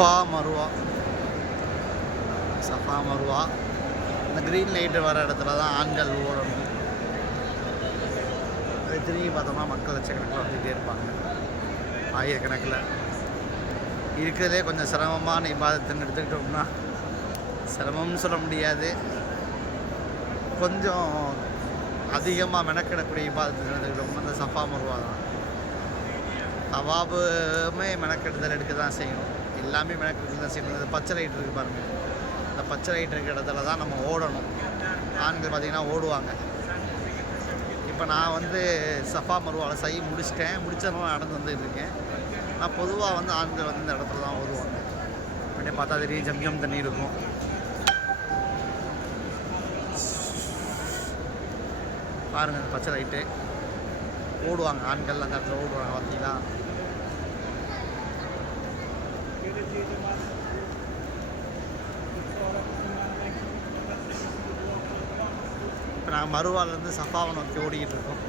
Safa மருவா இந்த green light வர இடத்துல தான் ஆண்கள் ஓடணும். அது திரும்பி பார்த்தோம்னா மக்கள் லட்சக்கணக்கில் வந்துகிட்டே இருப்பாங்க. ஆயிரக்கணக்கில் இருக்கிறதே கொஞ்சம் சிரமமான இபாதத்துன்னு எடுத்துக்கிட்டோம்னா, சிரமம்னு சொல்ல முடியாது, கொஞ்சம் அதிகமாக மெனக்கிடக்கூடிய இபாதத்துன்னு எடுத்துக்கிட்டோம்னா இந்த சஃபா மருவா தான். தவாபுமே மெனக்கெடுதல் எடுக்க தான் செய்யணும், எல்லாமே மெனக்கெடுதல் தான் செய்யணும். இந்த பச்சை லைட் இருக்குது பாருங்கள், இந்த பச்சை லைட் இருக்கிற இடத்துல தான் நம்ம ஓடணும். ஆண்கள் பார்த்திங்கன்னா ஓடுவாங்க. இப்போ நான் வந்து சஃபா மருவாவில் சை முடிச்சதுனால நடந்து வந்துட்டுருக்கேன். நான் பொதுவாக வந்து ஆண்கள் வந்து இந்த இடத்துல தான் ஓடுவாங்க. அப்படியே பார்த்தா தெரியும், ஜம்ஜம் தண்ணி இருக்கும். பாருங்கள் இந்த பச்சை லைட்டு ஓடுவாங்க, ஆண்கள் அந்த இடத்துல ஓடுவாங்க பார்த்தீங்களா. இப்போ நாங்கள் மருவாலேருந்து சஃபாவை நோக்கி ஓடிக்கிட்டு இருக்கோம்.